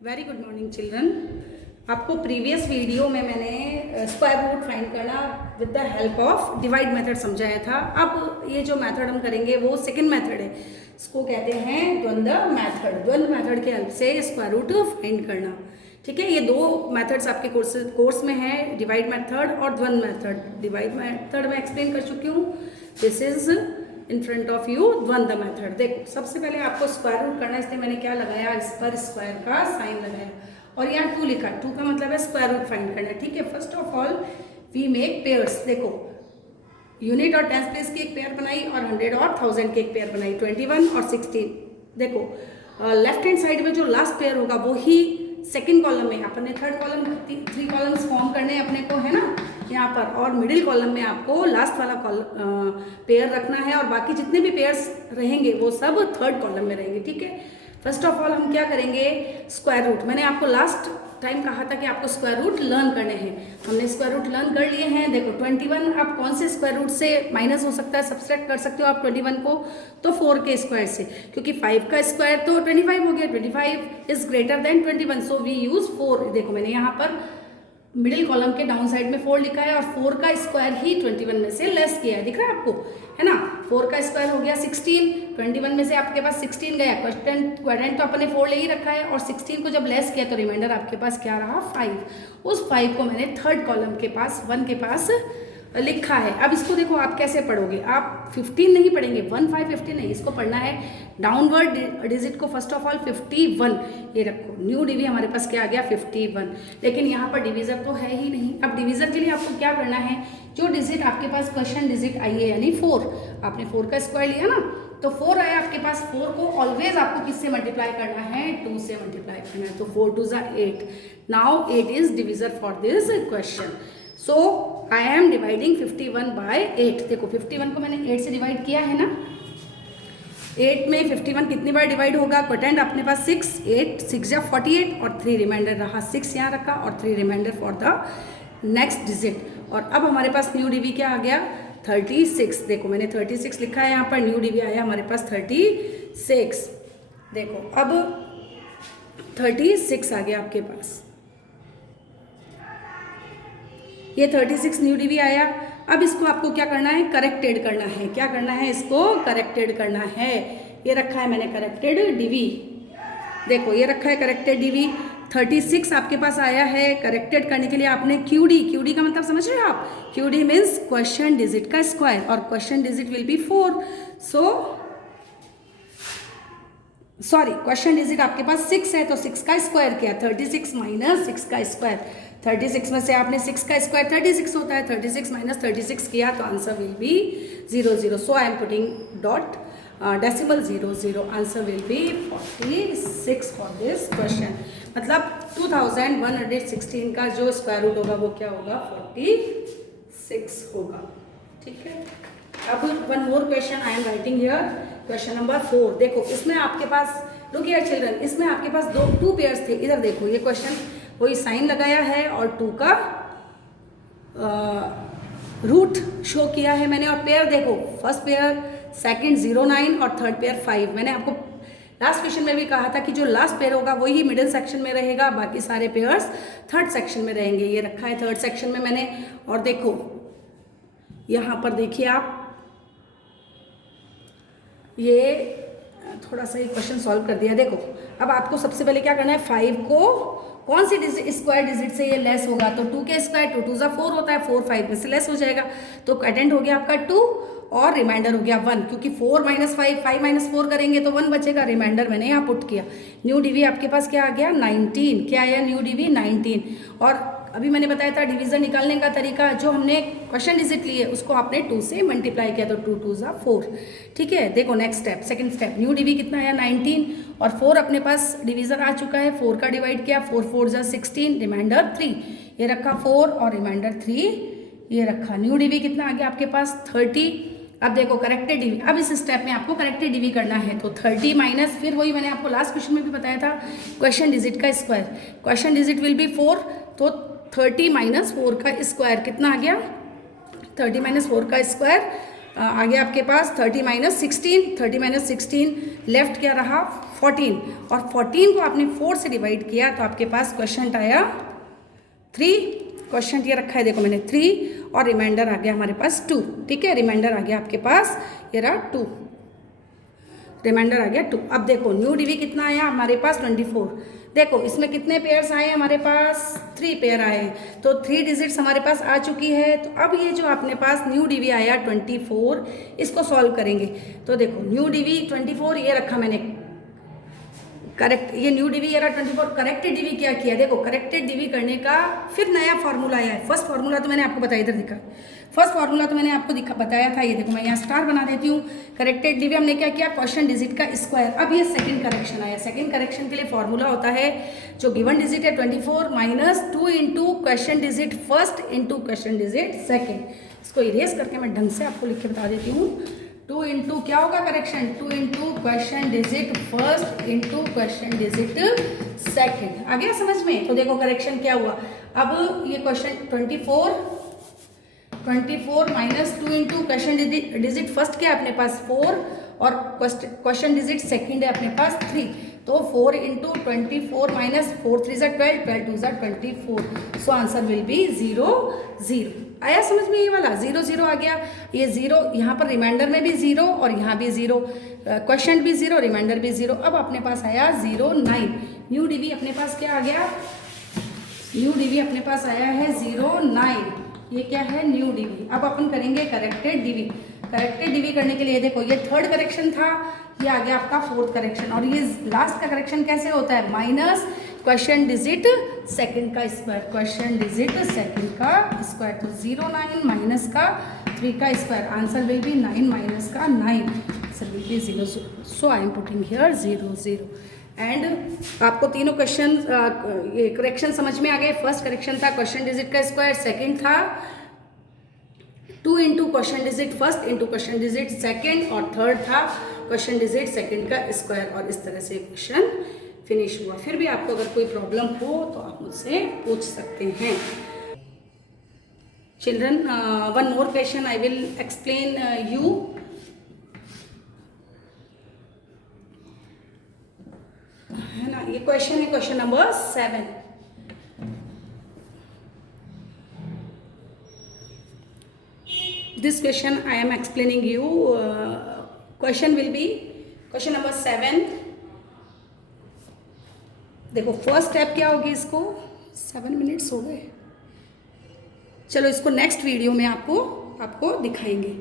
Very good morning children. आपको previous video में मैंने स्क्वायर रूट फाइंड करना with the help of divide method समझाया था। अब ये जो मेथड हम करेंगे वो सेकंड मेथड है, इसको कहते हैं द्वंद्व मेथड। द्वंद्व मेथड के हेल्प से स्क्वायर रूट फाइंड करना, ठीक है। ये दो मेथड्स आपके कोर्स में है, डिवाइड मेथड और द्वंद्व मेथड। डिवाइड मेथड मैं एक्सप्लेन कर चुकी हूँ, this is in front of you द्वंद्व मेथड। देखो सबसे पहले आपको स्क्वायर रूट करना है, इसलिए मैंने क्या लगाया, इस पर स्क्वायर का साइन लगाया और यहाँ 2 लिखा। 2 का मतलब है स्क्वायर रूट फाइंड करना, ठीक है। First of all we make pairs. देखो यूनिट और टेंस प्लेस की एक पेयर बनाई और 100 और 1000 की एक पेयर बनाई, 21 और 16। देखो लेफ्ट हैंड साइड में जो लास्ट पेयर होगा वो ही सेकेंड कॉलम में, अपने थर्ड कॉलम 3 कॉलम्स फॉर्म करने अपने को, है ना, यहाँ पर। और मिडिल कॉलम में आपको लास्ट वाला पेयर रखना है और बाकी जितने भी पेयर्स रहेंगे वो सब थर्ड कॉलम में रहेंगे, ठीक है। फर्स्ट ऑफ ऑल हम क्या करेंगे, स्क्वायर रूट। मैंने आपको लास्ट टाइम कहा था कि आपको स्क्वायर रूट लर्न करने हैं, हमने स्क्वायर रूट लर्न कर लिए हैं। देखो 21 आप कौन से स्क्वायर रूट से माइनस हो सकता है, सब्सट्रैक्ट कर सकते हो आप 21 को, तो 4 के स्क्वायर से, क्योंकि 5 का स्क्वायर तो 25 हो गया। 25 is greater than 21, so we use 4। देखो मैंने यहाँ पर मिडिल कॉलम के डाउन साइड में 4 लिखा है और 4 का स्क्वायर ही 21 में से लेस किया है, दिख रहा है आपको, है ना। 4 का स्क्वायर हो गया 16, 21 में से आपके पास 16 गया, क्वाड्रेंट तो अपने 4 ले ही रखा है और 16 को जब लेस किया तो रिमाइंडर आपके पास क्या रहा, 5। उस 5 को मैंने थर्ड कॉलम के पास 1 के पास लिखा है। अब इसको देखो आप कैसे पढ़ोगे, आप 15 नहीं पढ़ेंगे, 1 5 15 नहीं, इसको पढ़ना है डाउनवर्ड डिजिट को। फर्स्ट ऑफ ऑल 51 ये रखो, न्यू डिवी हमारे पास क्या आ गया 51, लेकिन यहाँ पर डिवीजर तो है ही नहीं। अब डिवीजर के लिए आपको क्या करना है, जो डिजिट आपके पास क्वेश्चन डिजिट आई है यानी 4, आपने 4 का स्क्वायर लिया ना, तो 4 आया आपके पास। 4 को ऑलवेज आपको किससे मल्टीप्लाई करना है, 2 से मल्टीप्लाई करना है, तो 4 2 ज़ा 8। Now 8 is divisor for this question, so I am dividing 51 by 8। देखो 51 को मैंने 8 से डिवाइड किया है ना, 8 में 51 कितनी बार डिवाइड होगा, क्वोटेंट अपने पास 6, 8 6 या 48 और 3 रिमाइंडर रहा, 6 यहाँ रखा और 3 remainder for the next digit. और अब हमारे पास न्यू डिवी क्या आ गया, 36। देखो मैंने 36 लिखा है यहाँ पर, न्यू डिवी आया हमारे पास 36। देखो अब 36 आ गया आपके पास, ये 36 न्यू डिवी आया। अब इसको आपको क्या करना है, करेक्टेड करना है। क्या करना है, इसको करेक्टेड करना है। ये रखा है मैंने करेक्टेड डिवी, देखो ये रखा है करेक्टेड डिवी। 36 आपके पास आया है, करेक्टेड करने के लिए आपने क्यूडी का मतलब समझ रहे हो आप, क्यूडी मीन्स क्वेश्चन डिजिट का स्क्वायर और question digit will be 4। Sorry question digit आपके पास 6 है तो 6 का स्क्वायर किया, 36 माइनस 6 का स्क्वायर। 36 में से आपने 6 का स्क्वायर 36 होता है, 36 माइनस 36 किया तो answer will be 0 0। So I am putting dot decimal 0 0, answer will be 46 for this question. मतलब 2116 का जो स्क्वायर रूट होगा वो क्या होगा, 46 होगा, ठीक है। अब one more question I am writing here, question number 4। देखो इसमें आपके पास, लुक हियर चिल्ड्रन, इसमें आपके पास 2 पेयर्स थे। इधर देखो ये क्वेश्चन वही साइन लगाया है और 2 का रूट शो किया है मैंने। और पेयर देखो, फर्स्ट पेयर सेकंड 0 9 और थर्ड पेयर 5। मैंने आपको लास्ट क्वेश्चन में भी कहा था कि जो लास्ट पेयर होगा वही मिडिल सेक्शन में रहेगा, बाकी सारे पेयर्स थर्ड सेक्शन में रहेंगे। ये रखा है थर्ड सेक्शन में मैंने। और देखो यहाँ पर देखिए आप, ये थोड़ा सा एक क्वेश्चन सॉल्व कर दिया। देखो अब आपको सबसे पहले क्या करना है, 5 को कौन सी स्क्वायर डिजिट से ये लेस होगा, तो 2 के स्क्वायर 2 2 ज़ा 4 होता है, 4 5 में से लेस हो जाएगा, तो क्वोटेंट हो गया आपका 2 और रिमाइंडर हो गया 1, क्योंकि 4 माइनस 5 5 माइनस 4 करेंगे तो 1 बचेगा, रिमाइंडर मैंने यहाँ पुट किया। न्यू डिवी आपके पास क्या आ गया, 19। क्या आया, न्यू डिवी 19। और अभी मैंने बताया था डिवीजन निकालने का तरीका, जो हमने क्वेश्चन डिजिट लिए उसको आपने 2 से मल्टीप्लाई किया तो 2 2 ज़ा 4, ठीक है। देखो next step, second step, new DV कितना आया 19 और 4 अपने पास डिवीजन आ चुका है, 4 का डिवाइड किया, 4 4 ज़ा 16, रिमाइंडर 3, ये रखा 4 और रिमाइंडर 3 ये रखा। न्यू डिवी कितना आ गया आपके पास 30। अब देखो करेक्टेड डिवी, अब इस स्टेप में आपको करेक्टेड डिवी करना है, तो 30 माइनस, फिर वही मैंने आपको लास्ट क्वेश्चन में भी बताया था, क्वेश्चन डिजिट का square, question digit will be 4, तो 30 माइनस 4 का स्क्वायर कितना आ गया, 30 माइनस 4 का स्क्वायर आ गया आपके पास 30 माइनस 16, 30 माइनस 16 लेफ्ट क्या रहा 14, और 14 को आपने 4 से डिवाइड किया तो आपके पास क्वेश्चन आया 3, क्वेश्चन ये रखा है देखो मैंने 3, और रिमाइंडर आ गया हमारे पास 2, ठीक है, रिमाइंडर आ गया आपके पास ये रहा 2, रिमाइंडर आ गया 2। अब देखो न्यू डीवी कितना आया हमारे पास 24, देखो इसमें कितने पेयर्स आए हमारे पास 3 पेयर आए, तो 3 डिजिट्स हमारे पास आ चुकी है। तो अब ये जो अपने पास न्यू डीवी आया 24, इसको सॉल्व करेंगे। तो देखो न्यू डीवी 24 ये रखा मैंने, करेक्ट, ये न्यू डीवी ये रहा 24, करेक्टेड डीवी क्या किया, देखो करेक्टेड डीवी करने का फिर नया फार्मूला आया है। फर्स्ट फार्मूला तो मैंने आपको बताया, इधर दिखा, फर्स्ट फार्मूला तो मैंने आपको बताया था, ये देखो मैं यहाँ स्टार बना देती हूँ। करेक्टेड डीवी हमने क्या किया, क्वेश्चन डिजिट का स्क्वायर। अब ये सेकंड करेक्शन आया, सेकंड करेक्शन के लिए फॉर्मूला होता है जो गिवन डिजिट है 24 minus 2 into question digit first into question digit second. इसको इरेज करके मैं ढंग से आपको लिख के बता देती हूँ। 2 इंटू क्या होगा correction, 2 into question digit first into question digit second. आ गया समझ में? तो देखो करेक्शन क्या हुआ, अब ये question 24 minus 2 into question digit first क्या है अपने पास 4, और क्वेश्चन डिजिट सेकेंड है अपने पास 3, तो 4 इंटू 24 माइनस 4 3 ज़ा 12, 12 2 ज़ा 24, सो आंसर विल बी 0 0। आया समझ में? ये वाला 0 0 आ गया, ये 0 यहाँ पर रिमाइंडर में भी 0 और यहाँ भी 0, क्वेश्चन भी 0, रिमाइंडर भी 0। अब अपने पास आया 0 9, न्यू डीवी अपने पास क्या आ गया, न्यू डीवी अपने पास आया है 0 9, ये क्या है न्यू डीवी। अब अपन करेंगे करेक्टेड डीवी। करेक्टेड डीवी करने के लिए देखो ये थर्ड करेक्शन था, ये आ गया आपका फोर्थ करेक्शन, और ये लास्ट का करेक्शन कैसे होता है, माइनस क्वेश्चन डिजिट सेकंड का स्क्वायर, क्वेश्चन डिजिट सेकंड का स्क्वायर, तो 0 9 माइनस का 3 का square, answer will be 9 minus का 9, answer will be 0 0। So I am putting here 0 0। And आपको तीनों क्वेश्चन ये करेक्शन समझ में आ गए। फर्स्ट करेक्शन था क्वेश्चन डिजिट का स्क्वायर, सेकंड था 2 into question digit first into question digit second, और थर्ड था क्वेश्चन डिजिट सेकंड का स्क्वायर, और इस तरह से क्वेश्चन फिनिश हुआ। फिर भी आपको अगर कोई प्रॉब्लम हो तो आप मुझसे पूछ सकते हैं। Children, one more question I will explain you. है ना, ये क्वेश्चन है question number 7। This question I am explaining you. Question will be question number 7. देखो फर्स्ट स्टेप क्या होगी, इसको 7 मिनट्स हो गए, चलो इसको नेक्स्ट वीडियो में आपको दिखाएंगे।